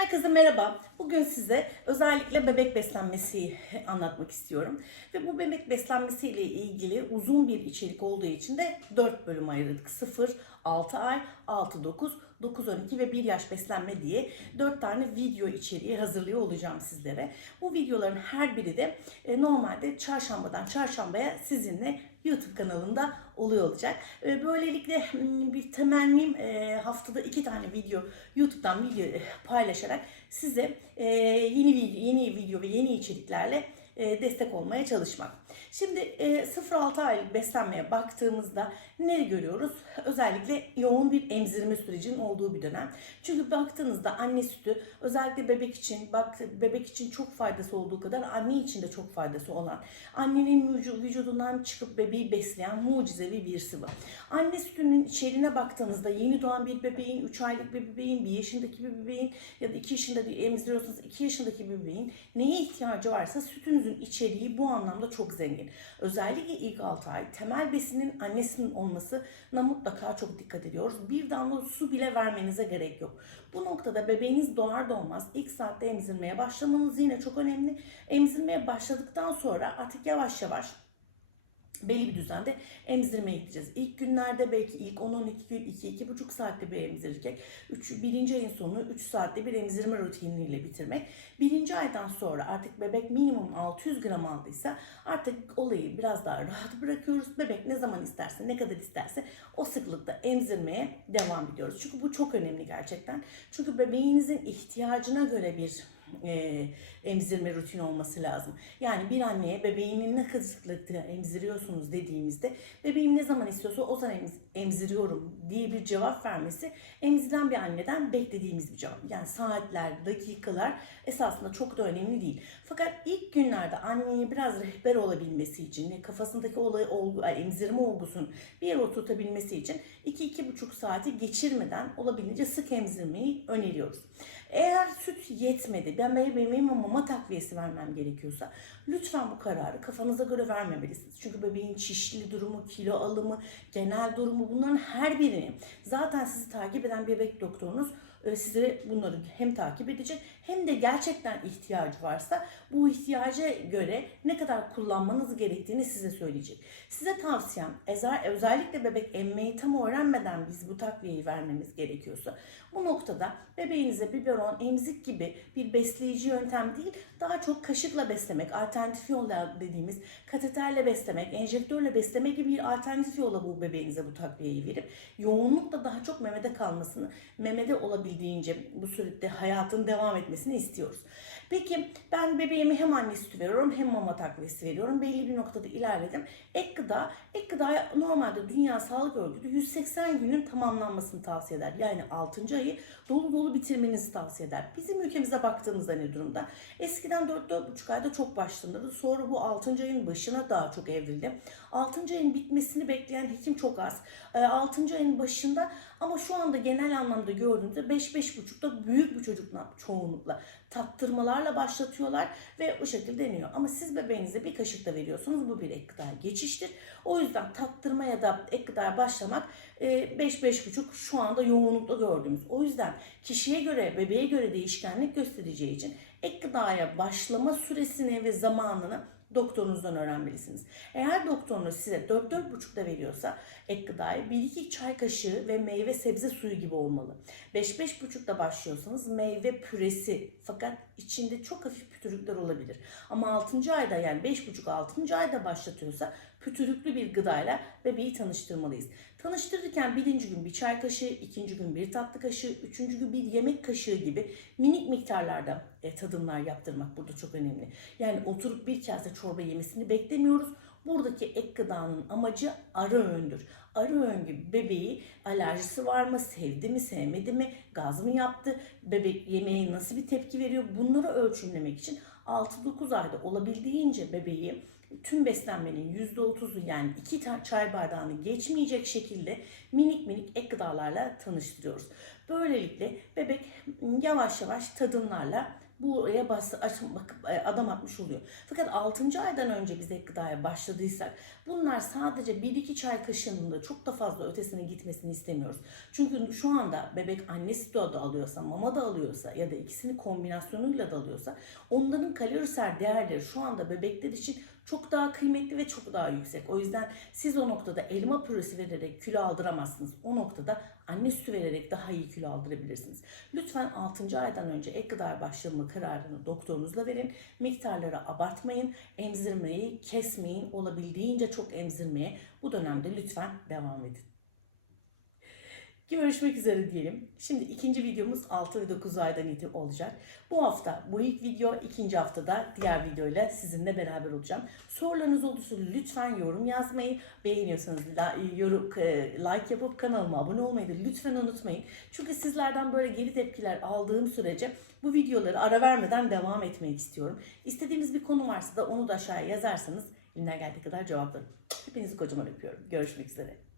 Herkese merhaba. Bugün size özellikle bebek beslenmesi anlatmak istiyorum. Ve bu bebek beslenmesi ile ilgili uzun bir içerik olduğu için de 4 bölüm ayırdık. 0, 6 ay, 6, 9, 9, 12 ve 1 yaş beslenme diye 4 tane video içeriği hazırlıyor olacağım sizlere. Bu videoların her biri de e, normalde çarşambadan çarşambaya sizinle YouTube kanalında oluyor olacak. E, Böylelikle hmm, bir temennim e, haftada iki tane video YouTube'dan video e, paylaşarak size yeni video, yeni video ve yeni içeriklerle destek olmaya çalışmak. Şimdi e, 0-6 aylık beslenmeye baktığımızda ne görüyoruz? Özellikle yoğun bir emzirme sürecinin olduğu bir dönem. Çünkü baktığınızda anne sütü özellikle bebek için bak bebek için çok faydası olduğu kadar anne için de çok faydası olan annenin vücu- vücudundan çıkıp bebeği besleyen mucizevi bir sıvı. Anne sütünün içeriğine baktığınızda yeni doğan bir bebeğin, 3 aylık bir bebeğin, 1 yaşındaki bir bebeğin ya da 2 yaşında bir emziriyorsanız 2 yaşındaki bir bebeğin neye ihtiyacı varsa sütünüzün içeriği bu anlamda çok zengin. Özellikle ilk 6 ay temel besinin annesinin olmasına mutlaka çok dikkat ediyoruz. Bir damla su bile vermenize gerek yok. Bu noktada bebeğiniz doğar doğmaz ilk saatte emzirmeye başlamanız yine çok önemli. Emzirmeye başladıktan sonra artık yavaş yavaş belli bir düzende emzirmeye gideceğiz. İlk günlerde belki ilk 10-12 gün 2-2,5 saatte bir emzirirken 3, birinci ayın sonunu 3 saatte bir emzirme rutiniyle bitirmek. Birinci aydan sonra artık bebek minimum 600 gram aldıysa artık olayı biraz daha rahat bırakıyoruz. Bebek ne zaman isterse, ne kadar isterse o sıklıkta emzirmeye devam ediyoruz. Çünkü bu çok önemli gerçekten. Çünkü bebeğinizin ihtiyacına göre bir e, emzirme rutini olması lazım. Yani bir anneye bebeğinin ne kadar sıklıkta emziriyorsunuz dediğimizde bebeğim ne zaman istiyorsa o zaman emz- emziriyorum diye bir cevap vermesi emziren bir anneden beklediğimiz bir cevap. Yani saatler, dakikalar esasında çok da önemli değil. Fakat ilk günlerde anneye biraz rehber olabilmesi için, kafasındaki olay, olgu, emzirme olgusunu bir yere oturtabilmesi için 2-2,5 saati geçirmeden olabildiğince sık emzirmeyi öneriyoruz. Eğer süt yetmedi, ben bebeğime mama takviyesi vermem gerekiyorsa lütfen bu kararı kafanıza göre vermemelisiniz. Çünkü bebeğin çişli durumu, kilo alımı, genel durumu bunların her birini zaten sizi takip eden bebek doktorunuz size bunları hem takip edecek hem de gerçekten ihtiyacı varsa bu ihtiyaca göre ne kadar kullanmanız gerektiğini size söyleyecek. Size tavsiyem özellikle bebek emmeyi tam öğrenmeden biz bu takviyeyi vermemiz gerekiyorsa bu noktada bebeğinize biberon, emzik gibi bir besleyici yöntem değil daha çok kaşıkla beslemek, alternatif yolla dediğimiz kateterle beslemek, enjektörle besleme gibi bir alternatif yolla bu bebeğinize bu takviyeyi verip yoğunlukla daha çok memede kalmasını, memede olabildiğince bu sürede hayatın devam etmesini istiyoruz. Peki ben bebeğime hem anne sütü veriyorum hem mama takviyesi veriyorum. Belli bir noktada ilerledim. Ek gıda, ek gıda normalde Dünya Sağlık Örgütü 180 günün tamamlanmasını tavsiye eder. Yani 6. ayı dolu dolu bitirmenizi tavsiye eder. Bizim ülkemize baktığımızda ne durumda? Eskiden 4-4,5 ayda çok başlanırdı. Sonra bu 6. ayın başına daha çok evrildi. 6. ayın bitmesini bekleyen hekim çok az. 6. ayın başında ama şu anda genel anlamda gördüğümüzde 5-5,5'da büyük bir çocukla çoğunlukla tattırmalarla başlatıyorlar ve o şekilde deniyor. Ama siz bebeğinize bir kaşık da veriyorsunuz. Bu bir ek gıda geçiştir. O yüzden tattırma ya da ek gıdaya başlamak 5-5,5 şu anda yoğunlukla gördüğümüz. O yüzden kişiye göre, bebeğe göre değişkenlik göstereceği için ek gıdaya başlama süresini ve zamanını doktorunuzdan öğrenmelisiniz. Eğer doktorunuz size 4-4,5'da veriyorsa ek gıdayı 1-2 çay kaşığı ve meyve sebze suyu gibi olmalı. 5-5,5'da başlıyorsanız meyve püresi fakat içinde çok hafif pütürükler olabilir. Ama 6. ayda yani 5,5-6. ayda başlatıyorsa pütürüklü bir gıdayla bebeği tanıştırmalıyız. Tanıştırırken birinci gün bir çay kaşığı, ikinci gün bir tatlı kaşığı, üçüncü gün bir yemek kaşığı gibi minik miktarlarda e, tadımlar yaptırmak burada çok önemli. Yani oturup bir kase çorba yemesini beklemiyoruz. Buradaki ek gıdanın amacı ara öğündür. Ara öğün gibi bebeği alerjisi var mı, sevdi mi, sevmedi mi, gaz mı yaptı, bebek yemeğe nasıl bir tepki veriyor bunları ölçümlemek için 6-9 ayda olabildiğince bebeği tüm beslenmenin %30'u yani 2 çay bardağını geçmeyecek şekilde minik minik ek gıdalarla tanıştırıyoruz. Böylelikle bebek yavaş yavaş tadımlarla buraya bas, aç- bak- e, adım atmış oluyor. Fakat 6. aydan önce biz ek gıdaya başladıysak bunlar sadece 1-2 çay kaşığında çok da fazla ötesine gitmesini istemiyoruz. Çünkü şu anda bebek anne sütü da alıyorsa, mama da alıyorsa ya da ikisini kombinasyonuyla da alıyorsa onların kalorisel değerleri şu anda bebekler için çok daha kıymetli ve çok daha yüksek. O yüzden siz o noktada elma püresi vererek kilo aldıramazsınız. O noktada anne sütü vererek daha iyi kilo aldırabilirsiniz. Lütfen 6. aydan önce ek gıda başlama kararını doktorunuzla verin. Miktarları abartmayın. Emzirmeyi kesmeyin. Olabildiğince çok emzirmeye bu dönemde lütfen devam edin. Görüşmek üzere diyelim. Şimdi ikinci videomuz 6 ve 9 aydan itibaren olacak. Bu hafta bu ilk video, ikinci haftada diğer videoyla sizinle beraber olacağım. Sorularınız olursa lütfen yorum yazmayı, beğeniyorsanız la- yorum, e, like yapıp kanalıma abone olmayı da lütfen unutmayın. Çünkü sizlerden böyle geri tepkiler aldığım sürece bu videoları ara vermeden devam etmek istiyorum. İstediğiniz bir konu varsa da onu da aşağıya yazarsanız elimden geldiği kadar cevaplarım. Hepinizi kocaman öpüyorum. Görüşmek üzere.